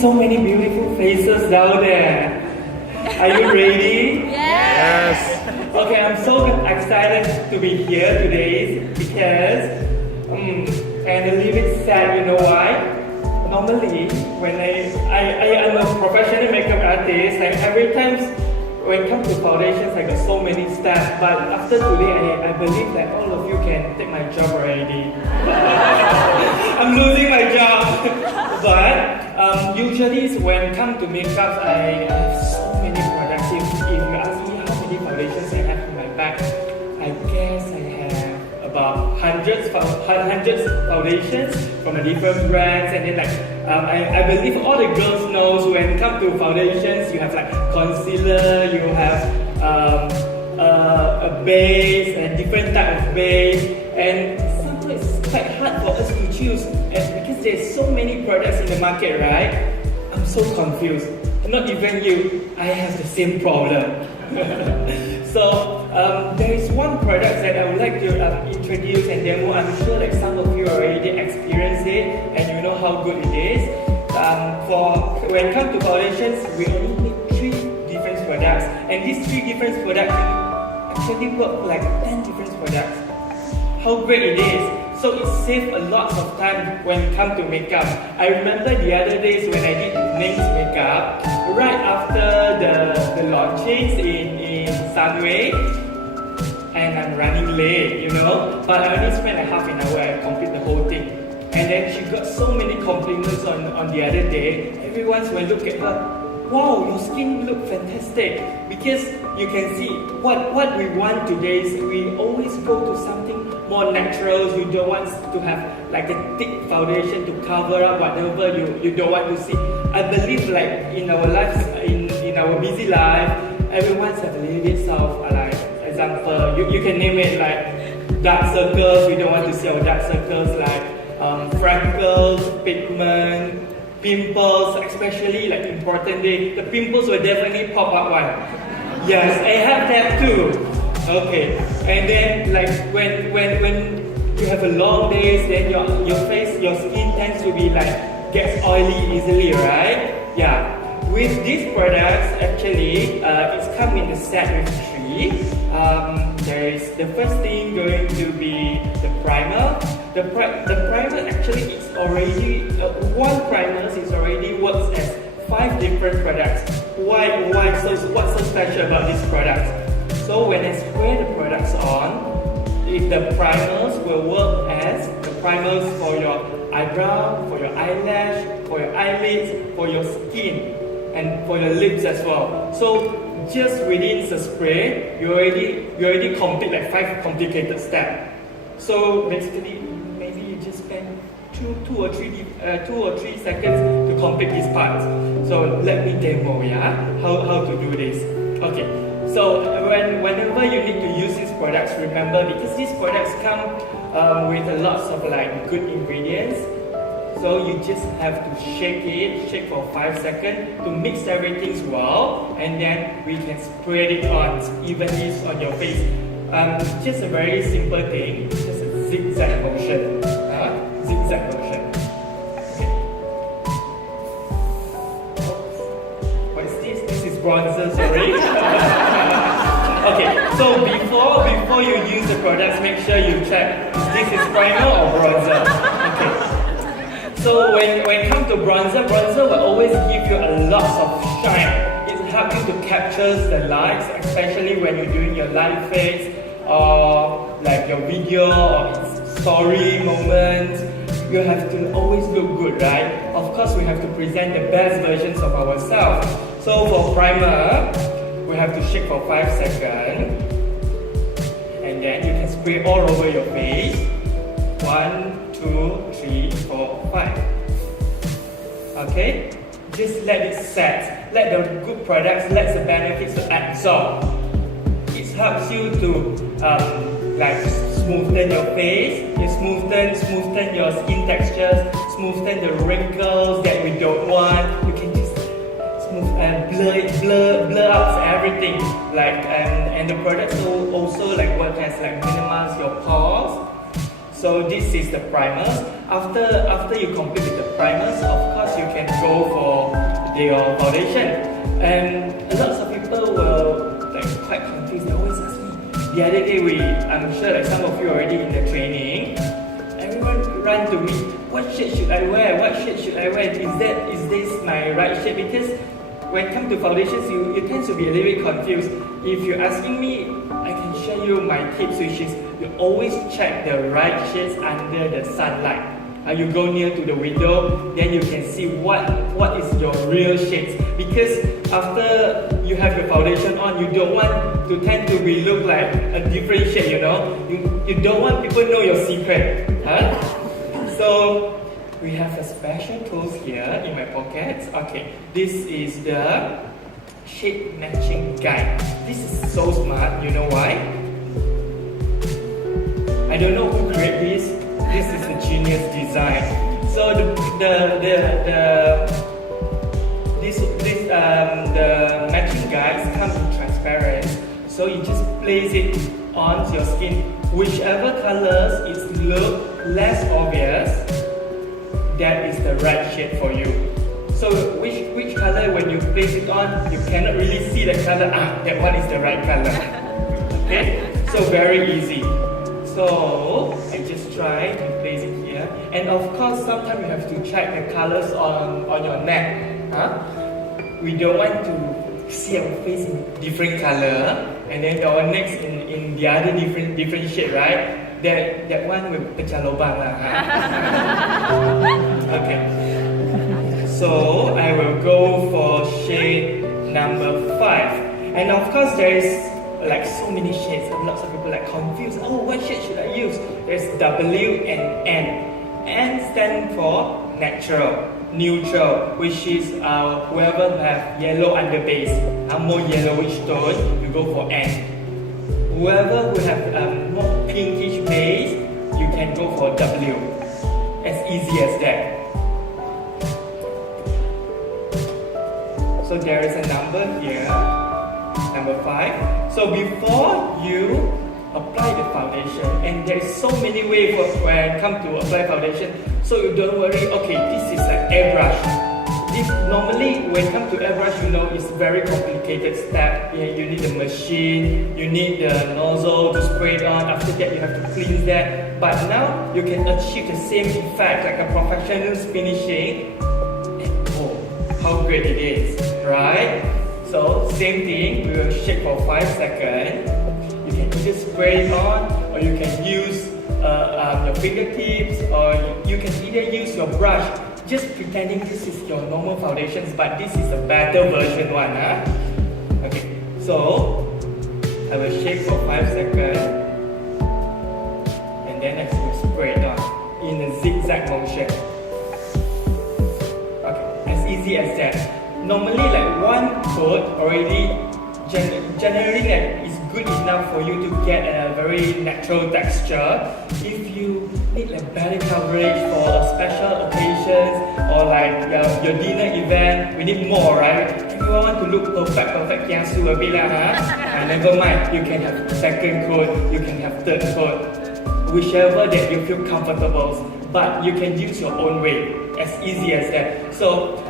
so many beautiful faces down there. Are you ready? Yes. Okay, I'm so excited to be here today because and a little bit sad, you know why? Normally, when I'm a professional makeup artist, like every time when it comes to foundations, I got so many steps. But after today, I believe that all of you can take my job already. I'm losing my job. But usually, when it comes to makeup, I have so many products. If you ask me how many foundations I have in my bag, I guess I have about hundreds foundations from a different brands, and then I believe all the girls knows when it comes to foundations, you have like concealer, you have a base, a different type of base, and sometimes it's quite hard for us to choose, and because there's so many products in the market, right? I'm so confused. Not even you, I have the same problem. So there is one product that I would like to introduce and demo. I'm sure that some of you already experienced it and you know how good it is. For when it comes to foundations, we only need 3 different products, and these 3 different products actually work like 10 different products. How great it is! So it saves a lot of time when it comes to makeup. I remember the other days when I did Ning's makeup, right after the launchings in Sunway, and I'm running late, you know, but I only spent like half an hour and complete the whole thing. And then she got so many compliments on the other day. Everyone's will look at her, wow, your skin look fantastic. Because you can see what we want today is we always go to something more natural. You don't want to have like a thick foundation to cover up whatever you don't want to see. I believe like in our lives, in our busy life, everyone's have a little bit of like example, you can name it like dark circles. We don't want to see our dark circles, like freckles, pigment, pimples, especially like important day. The pimples will definitely pop up one. Yes, I have that too. Okay, and then like when you have a long days, then your face, your skin tends to be like gets oily easily, right? Yeah. With these products, actually, it's come in a set with 3. There is the first thing going to be the primer. The primer actually is already one primer is already works as 5 different products. Why? What's so special about these products? So when I spray the products on, the primers will work as the primers for your eyebrow, for your eyelash, for your eyelids, for your skin, and for your lips as well. So just within the spray, you already complete like 5 complicated steps. So basically, maybe you just spend two or three seconds to complete these parts. So let me demo, how to do this. Okay. So whenever you need to use these products, remember because these products come with a lot of like good ingredients. So you just have to shake for 5 seconds to mix everything well, and then we can spread it on evenly on your face. Just a very simple thing, just a zigzag motion. Zigzag motion. Okay. What's this? This is bronzer, sorry. Okay, so before you use the products, make sure you check this is primer or bronzer. Okay. So when it comes to bronzer will always give you a lot of shine. It helps you to capture the lights, especially when you're doing your live face or like your video or story moments. You have to always look good, right? Of course, we have to present the best versions of ourselves. So for primer, we have to shake for 5 seconds, and then you can spray all over your face. 1, 2, 3, 4, 5. Okay, just let it set. Let the good products, let the benefits absorb. It helps you to like smoothen your face, you smoothen your skin textures, smoothen the wrinkles that we don't want. You can just smooth and blur out everything. Like and the products will also like work as like minimize your pores. So this is the primers. After you complete with the primers, of course you can go for your foundation. And a lot of people were like quite confused. They always ask me. The other day I'm sure like some of you already in the training. Everyone ran to me. What shade should I wear? What shade should I wear? Is this my right shade? Because when it comes to foundations, you tend to be a little bit confused. If you're asking me, I can share you my tips, which is you always check the right shades under the sunlight. You go near to the window, then you can see what is your real shades. Because after you have your foundation on, you don't want to tend to be look like a different shade, you know. You don't want people to know your secret. Huh? So we have a special tools here in my pockets. Okay, this is the shade matching guide. This is so smart. You know why? I don't know who created this. This is a genius design. So the matching guides come in transparent. So you just place it on your skin. Whichever colors is look less obvious, that is the right shade for you. So which color when you place it on, you cannot really see the color. That one is the right color. Okay, so very easy. So I just try to place it here, and of course sometimes you have to check the colors on your neck. We don't want to see our face in different color, and then our necks in the other different shade, right? That one will pecah lubang lah. Okay. So I will go for shade number 5, and of course there is like so many shades. Lots of people like confused. Oh, what shade should I use? There's W and N. N stands for natural, neutral, which is whoever have yellow under base, more yellowish tone, you go for N. Whoever will have more pinkish base, you can go for W. As easy as that. So there is a number here, number 5. So before you apply the foundation, and there is so many ways when it comes to apply foundation, so you don't worry, okay, this is an airbrush. This normally when it comes to airbrush, you know, it's very complicated step. You need the machine, you need the nozzle to spray it on, after that you have to cleanse that. But now you can achieve the same effect like a professional finishing, and oh, how great it is, right? So same thing, we will shake for 5 seconds. You can either spray it on, or you can use your fingertips, or you can either use your brush, just pretending this is your normal foundations, but this is a better version one. Okay, so I will shake for 5 seconds, and then I will spray it on in a zigzag motion. Okay, as easy as that. Normally like one coat already generally like is good enough for you to get a very natural texture. If you need like better coverage for special occasions or like your dinner event, we need more, right? Everyone want to look perfect kiasu a bit lah, never mind, you can have second coat, you can have third coat, whichever that you feel comfortable, but you can use your own way, as easy as that. So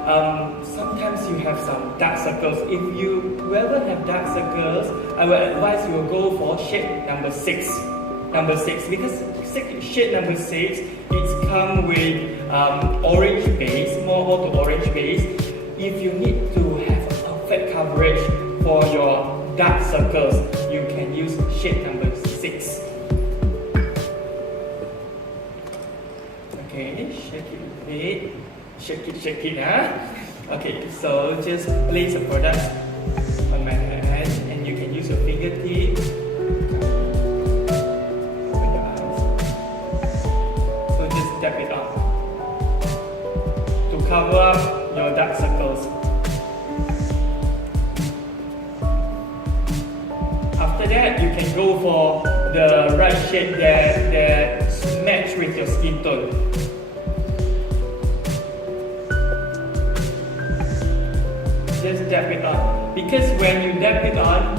sometimes you have some dark circles. If you whoever have dark circles, I will advise you will go for shade number 6. Because shade number 6, it's come with orange base, more to orange base. If you need to have a perfect coverage for your dark circles, you can use shade number 6. Okay, shake it a bit. Shake it, Okay, so just place the product on my hand, and you can use your fingertip. Open your eyes. So just tap it on to cover up your dark circles. After that, you can go for the right shade that match with your skin tone. Just dab it on, because when you dab it on,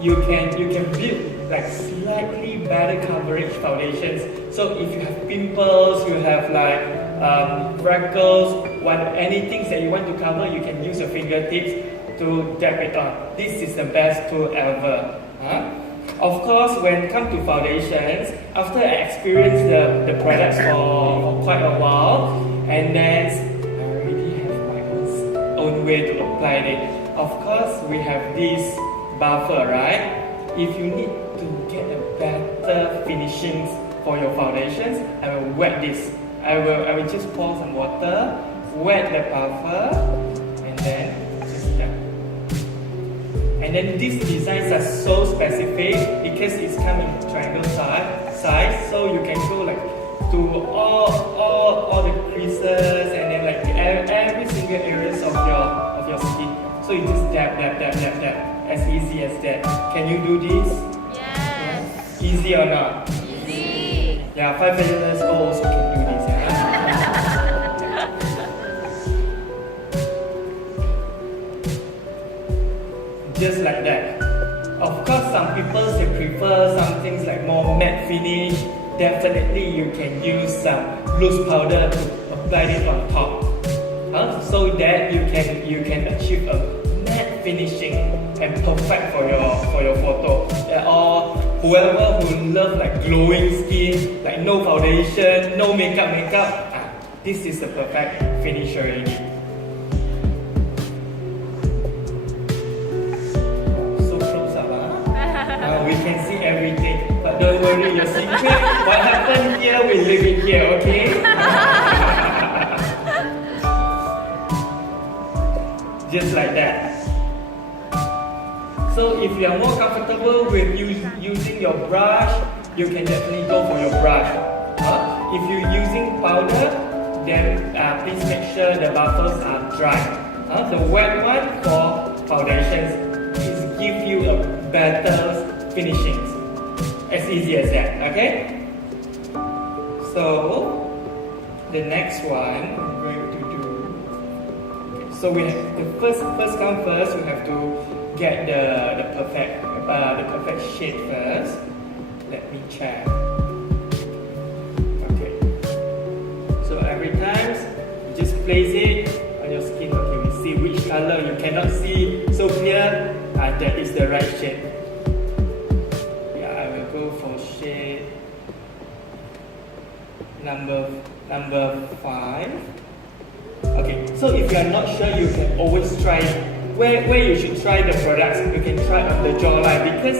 you can build like slightly better coverage foundations. So if you have pimples, you have like freckles, anything that you want to cover, you can use your fingertips to dab it on. This is the best tool ever. Of course, when it comes to foundations, after I experienced the products for quite a while, and then I already have my own way to apply it. Of course, we have this buffer, right? If you need to get a better finishings for your foundations, I will wet this. I will just pour some water, wet the buffer, and then just dab. And then these designs are so specific because it's come in triangle size, so you can go like to all the creases and then like every single areas of your skin. So you just dab, as easy as that. Can you do this? Yes. Easy or not? Easy. Yeah, 5 years old also can do this. Just like that. Of course, some people they prefer some things like more matte finish. Definitely, you can use some loose powder to apply it on top, so that you can achieve a matte finishing and perfect for your photo. Or whoever who love like glowing skin, like no foundation, no makeup, this is the perfect finish already. We can see everything, but don't worry, your secret, what happened here, we leave it here, okay? Just like that. So if you are more comfortable with using your brush, you can definitely go for your brush. If you're using powder, then please make sure the buffers are dry. The wet one for foundations is give you a better finishings. As easy as that, okay? So the next one I'm going to do. So we have the first come first. We have to get the perfect shade first. Let me check. Okay. So every time you just place it on your skin. Okay, we see which color. You cannot see so clear. That is the right shade. Shade number 5. Okay, so if you are not sure, you can always try where you should try the products. You can try on the jawline, because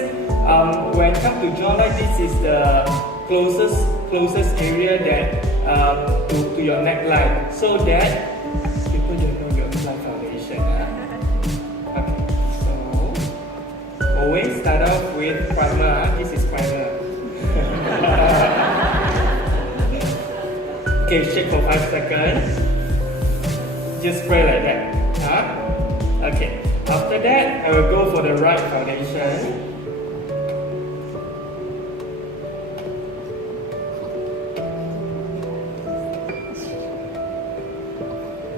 when it comes to jawline, this is the closest area that to your neckline, so that people don't know you apply foundation. Okay, so always start off with primer. This is primer. Okay, shake for 5 seconds. Just spray like that. Okay. After that, I will go for the right foundation.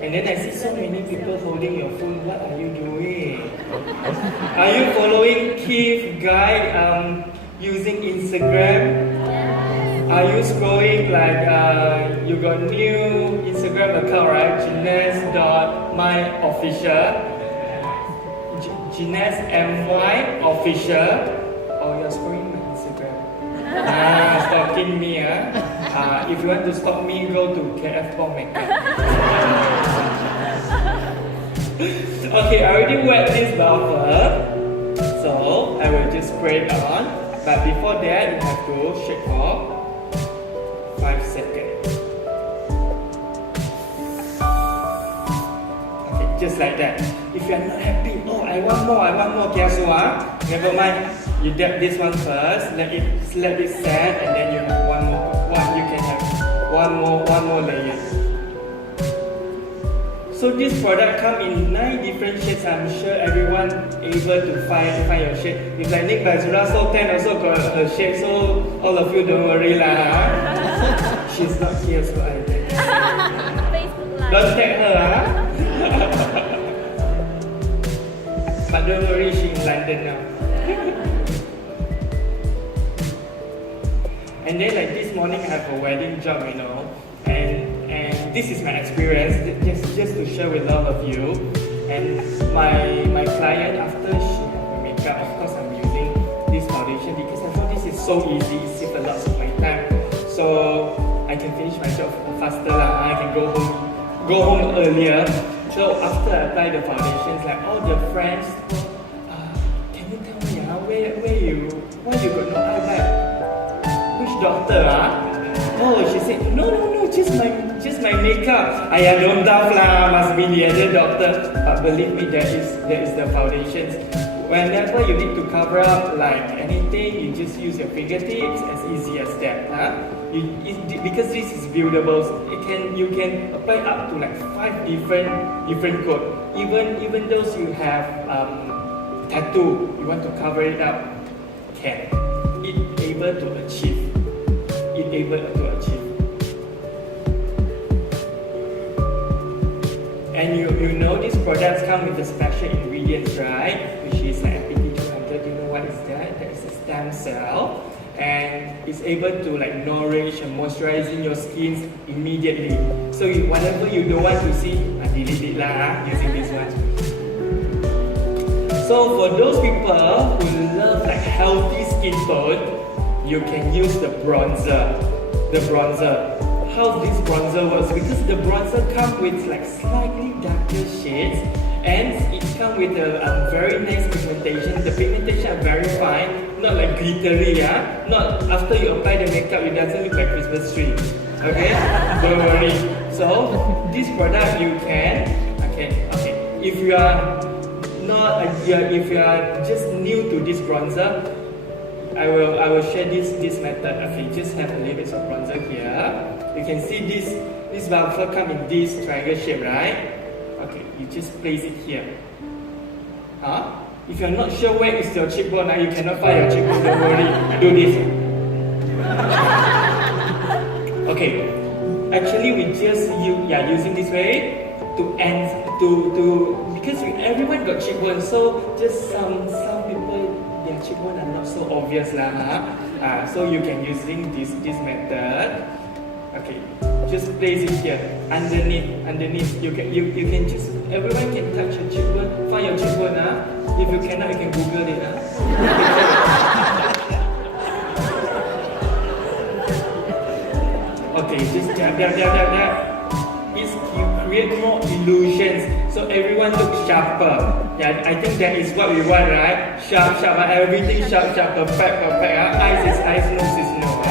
And then I see so many people holding your phone. What are you doing? Are you following Keith guide using Instagram? Are you scrolling like you got new Instagram account, right? Gines.myofficial. GinesMyOfficial. Oh, you're scrolling my Instagram. Stalking me. If you want to stalk me, go to KF Bong Makeup. Okay, I already wet this buffer, so I will just spray it on. But before that, you have to shake for 5 seconds. Okay, just like that. If you are not happy, oh, I want more, kiasu, never mind. You dab this one first, let it set, and then you have one more. You can have one more layer. So this product come in 9 different shades. I'm sure everyone able to find your shade. If like Nick Bazura, so 10 also got her shade. So all of you don't worry lah. She's not here, so I did. Don't tag her, But don't worry, she's in London now. And then like this morning I have a wedding job, and this is my experience, just to share with all of you. And my client, after she had her makeup, of course I'm using this foundation because I thought this is so easy, it saves a lot of my time. So I can finish my job faster I can go home earlier. So after I apply the foundations, like all the friends, can you tell me why you got no eye bag? Which doctor Oh, she said, no, just my makeup. Don't doubt must be the other doctor. But believe me, there is the foundations. Whenever you need to cover up like anything, you just use your fingertips, as easy as that. Because this is buildable, you can apply up to like 5 different coats. Even those you have tattoo, you want to cover it up, can. It able to achieve. And you know these products come with the special ingredients, right? Which is like FPT200. You know what is that? That is a stem cell, and it's able to like nourish and moisturizing your skin immediately. So whatever you don't want to see, delete it using this one. So for those people who love like healthy skin tone, you can use the bronzer. How this bronzer works? Because the bronzer comes with like slightly darker shades, and it comes with a very nice pigmentation. The pigmentation are very fine, not like glittery. Not after you apply the makeup, it doesn't look like Christmas tree. Okay, don't worry. So this product you can. Okay. If you are if you are just new to this bronzer, I will share this method. Okay, just have a little bit of bronzer here. You can see this buffer come in this triangle shape, right? Okay, you just place it here. If you're not sure where is your cheekbone, you cannot find your cheekbone, don't worry. Do this. Okay, actually we just using this way to because everyone got cheekbone, so just some people their cheekbone are not so obvious so you can using this method. Okay, just place it here underneath. You can just everyone can touch your cheekbone, find your cheekbone. If you cannot, you can Google it. Okay, just dab. You create more illusions, so everyone looks sharper. I think that is what we want, right? Sharp, everything sharp, perfect. Eyes is eyes, nose is nose.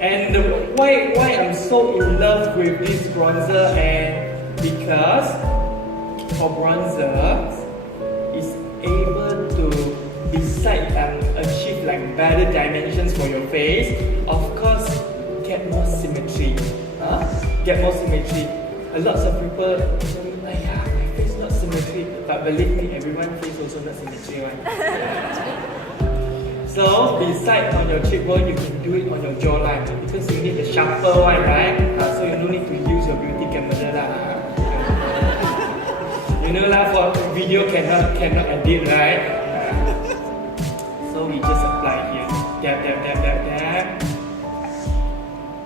And why I'm so in love with this bronzer, and because for bronzer is able to achieve like better dimensions for your face. Of course, get more symmetry. A lot of people tell me, my face not symmetry, but believe me, everyone's face also not symmetry, right? So besides on your cheekbone, you can do it on your jawline because you need the sharper one, right? So you don't need to use your beauty camera for video cannot edit, right? So we just apply here, dab.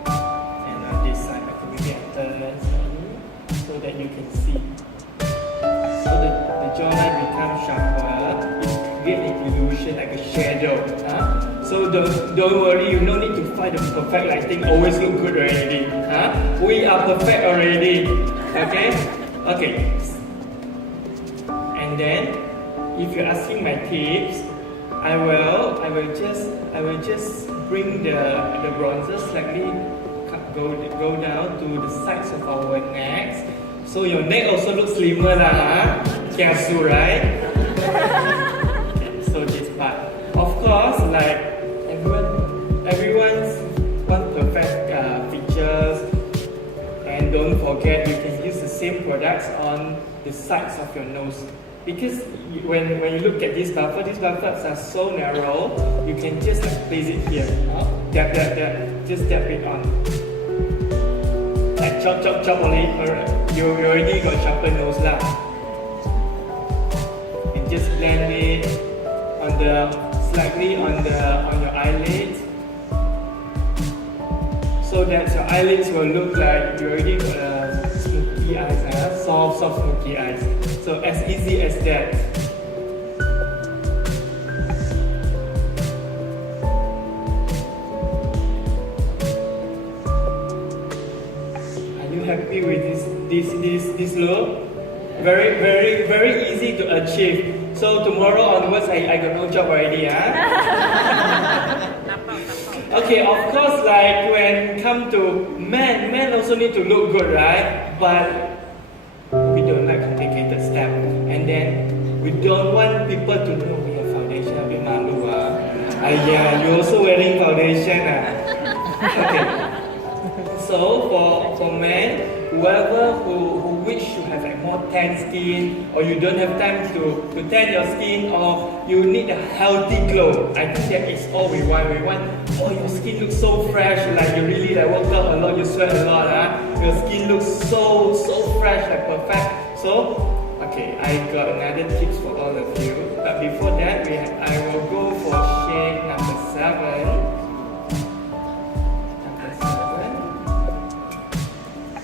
And on this side, I can maybe turn so that you can see. So the jawline becomes sharper. It creates an illusion like a shadow. So don't worry, you don't need to find the perfect lighting. Always look good already. We are perfect already. Okay. And then, if you're asking my tips, I will just bring the bronzer slightly go down to the sides of our necks, so your neck also looks slimmer Kiasu, right? Okay, so this part, of course, like everyone's want perfect features, and don't forget you can use the same products on the sides of your nose. Because when you look at this buffers are so narrow, you can just place it here. Dab. Just dab it on. Like chop only. You already got sharper nose . And just blend it slightly on your eyelids, so that your eyelids will look like you already got smoky eyes, soft smoky eyes. So as easy as that. Are you happy with this look? Very easy to achieve. So tomorrow onwards, I got no job already, Okay, of course, like when come to men also need to look good, right? But we don't like complicated stuff, and then we don't want people to know we have foundation. A bit malu, you also wearing foundation, Okay. So for men, whoever who wish to have like more tan skin, or you don't have time to tan your skin, or you need a healthy glow, I think that is all we want. We want, your skin looks so fresh, like you really like work out a lot, you sweat a lot, your skin looks so fresh, like perfect. So, okay, I got another tips for all of you. But before that, I will go for shade number 7.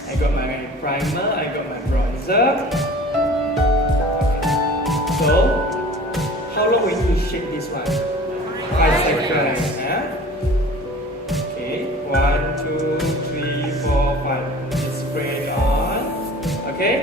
I got my primer, I got my bronzer. Okay. So, how long will you shade this one? 5 seconds. Okay, 1, 2, 3, 4, 5. Just spray it on. Okay,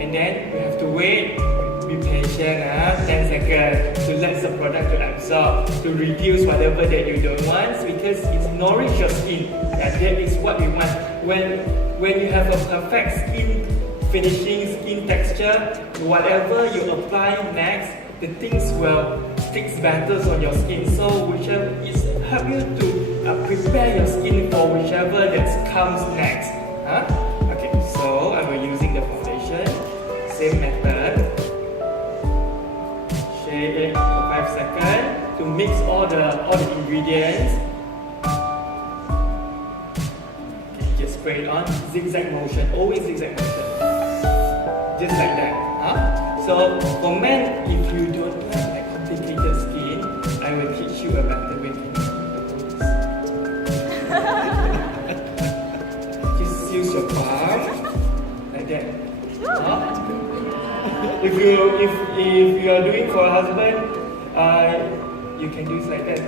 and then we have to wait. Be patient, 10 seconds to let the product to absorb, to reduce whatever that you don't want, because it nourishes your skin. And that is what we want. When you have a perfect skin finishing, skin texture, whatever you apply next, the things will stick better on your skin. So whichever is help you to prepare your skin for whichever that comes next. Okay, so I will using the foundation, same method. Shade it for 5 seconds to mix all the ingredients. Spray it on, zigzag motion, always zigzag motion, just like that. So for men, if you don't have like complicated skin, I will teach you a better way to do this. Just use your palm like that. If you are doing for a husband, you can do it like that.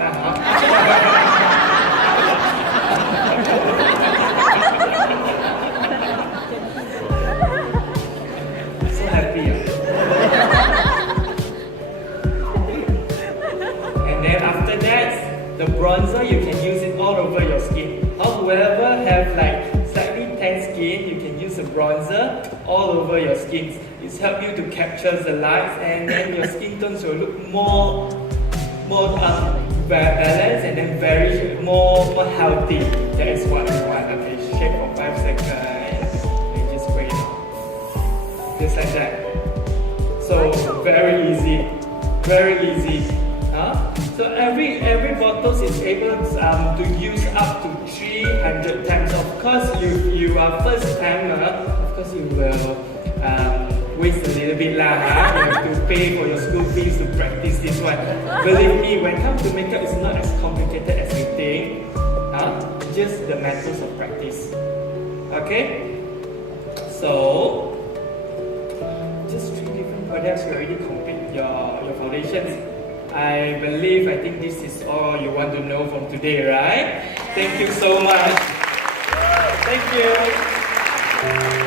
The bronzer, you can use it all over your skin. Whoever have like slightly tan skin, you can use a bronzer all over your skin. It's help you to capture the lights, and then your skin tones will look more balanced, and then very more healthy. That is what we want. Okay, shake for 5 seconds and just spray it on. Just like that. So very easy. So every bottle is able to use up to 300 times. Of course, you are first timer. Of course, you will waste a little bit lah. You have to pay for your school fees to practice this one. Believe me, when it comes to makeup, it's not as complicated as you think. Just the methods of practice. Okay. So just 3 different products. You already complete your foundations. I think this is all you want to know from today, right? Thank you so much. Thank you.